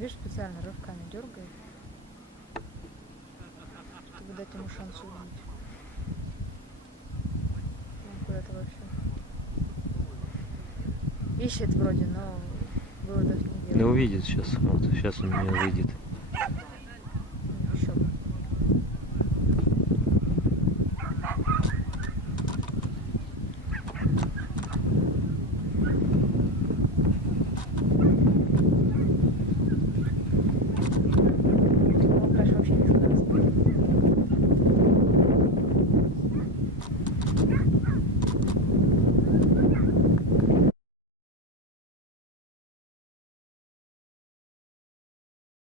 Видишь, специально рывками дергает, чтобы дать ему шанс увидеть. Он куда-то вообще ищет вроде, но выводов не делает. Не увидит сейчас. Вот, сейчас он меня увидит.